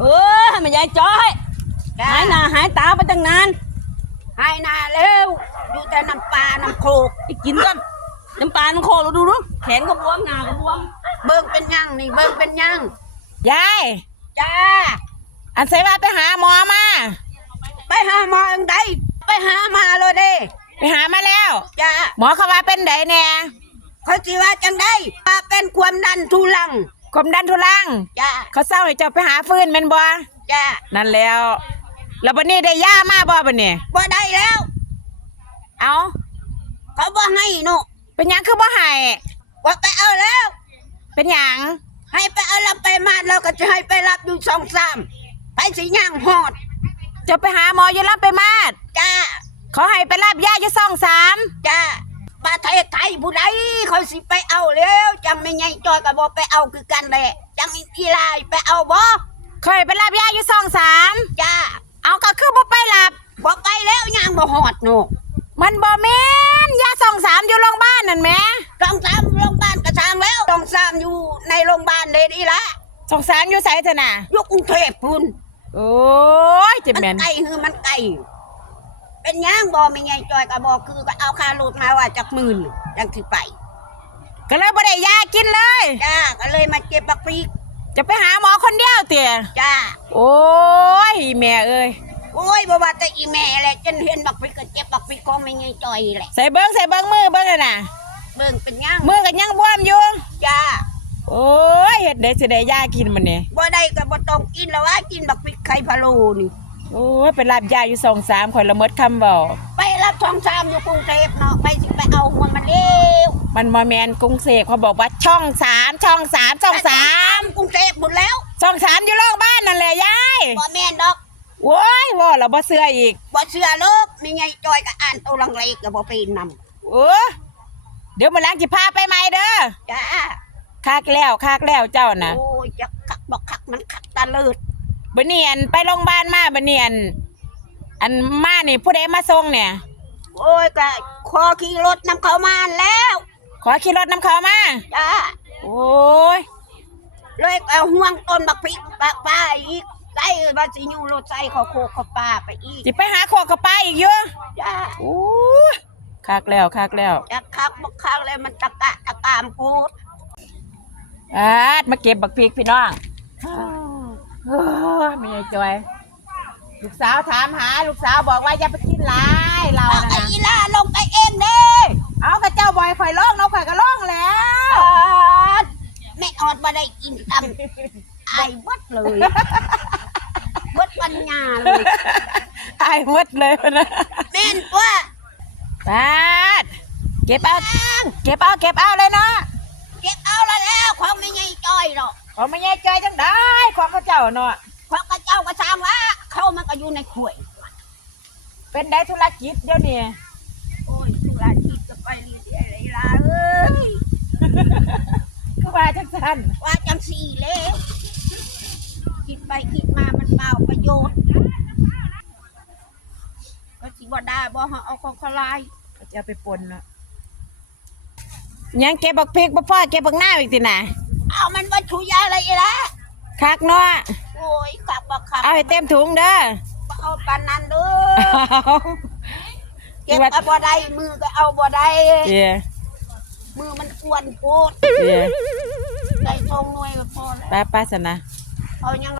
เออให้มันยายจ้อยจ้าหายหน้าหายตาไปตั้งนานหายหนาเร็วอยู่แต่น้ำปลาน้ำโคกไปกินก่อนน้ำปลาน้ำโคเราดูดูแขนก็บวมหน้าก็บวม เบิ่งเป็นยังนี่เบิ่งเป็นยังยายจ้าอันใส่ว่าไปหาหมอมา ไปหาหมออังใดไปหามาเลยเด้ไปหามาแล้วจ้าหมอเขาว่าเป็นไดแน่เขาสิว่าจังได้ว่าเป็นความดันทุลัง ความดันทุลังจ้าเขาเศร้าให้เจ้าไปหาฟืนแม่นบ่จ้านั่นแล้ว แล้วบัดนี้ได้ยามาบ่บัดนี้บ่ได้แล้ว เอาเขาบ่ให้หนูเป็นหยังคือบ่ให้ว่าไปเอาแล้ว เป็นหยังให้ไปเอารับไปมาแล้วก็จะให้ไปรับอยู่สองสามไปสิย่างหอดเจ้าไปหาหมออยู่รับไปมาดจ้าเขาให้ไปรับยาอยู่ซ่องสามจ้า ผู้ใดเขาสิไปเอาแล้วจังไม่ไงจอยก็บอกไปเอาคือกันแหละจังอีลายไปเอาบ่เขาให้ไปรับยาอยู่ซ่องสามจ้าเอาก็คือบ่ไปรับบอกไปแล้วย่างบ่หอดหนูมันบ่แม่นยาซ่องสามอยู่โรงพยาบาลนั่นแหมต้องสามโรงพยาบาลกระทางแล้วต้องสามอยู่ในโรงพยาบาลเลยนี่ละซ่องสามอยู่ไสเถอะน่ะอยุกรุงเทพพุ่นโอ้ยเจ็บมันแม่นไกลคือมันไกล เป็นย่างบ่ไม่ไงจอยก็บอกคือก็เอาคารูดมาว่าจากหมื่นจังสิไป ก็เลยบ่ได้ยากินเลย จ้าก็เลยมาเก็บบักพริกจะไปหาหมอคนเดียวเตี่ยจ้า โอ้ยแม่เอ้ยโอ้ยบ่ว่าแต่อีแม่แหละจนเห็นบักพริกก็เจ็บบักพริกของไม่ไงจอยแหละใส่เบิ้งใส่เบิ้งมือเบิ้งเลยน่ะเบิ่งเป็นย่างมือก็ยังบวมอยู่จ้า โอ้ยเฮ็ดได้สิได้ยากินมันนี่บ่ได้ก็บ่ต้องกินแล้วว่ากินบักพริกไข่พะโล้นี่ โอ้ยไปรับยาอยู่สองสามข่อยละเมิดคำเว้าไปรับทองสามอยู่กรุงเทพเนาะไปสิไปเอาหัวมันเร็วมันมาแมนกรุงเสกเขาบอกว่าช่องสามช่องสามช่องสามกรุงเทพหมดแล้วช่องสามอยู่โรงพยาบาลนั่นแหละยายบ่แม่นดอกโว้ยว่าเราบ่เชื่ออีกบ่เชื่อลูกมีไงจอยก็อ่านตัวลังเลก็บ่เป็นนำโอ้เดี๋ยวมื้อหลังสิพาไปใหม่เด้อจ้าคักแล้วคักแล้วเจ้าน่ะโอ้ยจะคักบ่คักมันคักตะเลิด บัดนี้อันไปโรงพยาบาลมาบัดนี้อันอันมานี่ผู้ใดมาส่งเนี่ย โอ้ยก็ขอขี่รถนำเขามาแล้ว ขอขี่รถนำเขามา จ้า โอ้ยเลยเอาห่วงต้นบักพริกปะป้าอีกใส่ว่าสิอยู่รถใส่เขาโคกเขาป้าไปอีกสิไปหาโคกกับป้าอีกเยอะจ้าโอ้ยคักแล้วคักแล้วจะคักบ่คักเลยมันตะกะตะกามพูดอาดมาเก็บบักพริกพี่น้องโอ้ ยแม่ยายจอย ลูกสาวถามหา ลูกสาวบอกว่าอย่าไปกินหลายเราเอานะไอ้นะอีล่าลงไปเองเด้เอากระเจ้าบอยข่อยร้องเนาะข่อยก็ร้องแล้วออดแม่ออดมาได้กินตำไอ้เบดเลยเบดปัญญาเลยอายหมดเลยนะ แม่นว่าปาดเก็บเอาเก็บเอาเก็บเอาเลยเนาะเก็บเอาละแล้วของไม่ไงจอยหรอกของไม่ยายจอยจังได้ ของพระเจ้าเนาะ เข้ามันก็อยู่ในข่วย เป็นได้ธุรกิจเดี๋ยวนี้โอ้ยสุราชีพจะไปเรื่อยๆเลยล่ะเอ้ย คือว่าจังสันว่าจังสี่แล้วคิดไปคิดมามันเปล่าประโยชน์ ก็สิบ่ได้บ่เอาของเขาลายจะเอาไปปนเนาะยังเก็บบักพริกบ่พ่อเก็บบักหน้าวอีกติน่ะเอามันว่าชูยาอะไรอีละคักเนาะโอ้ ยขับบ่ขับเอาให้เต็มถุงเด้อบ่เอาปานนั้นเด้อเอาเก็บก็บ่ได้มือก็เอาบ่ได้เดี๋ยวมือมันอ้วนโพดเดี๋ยวได้ทองหน่วยก็พอแล้ว ป้าป้าสนะ เอายัง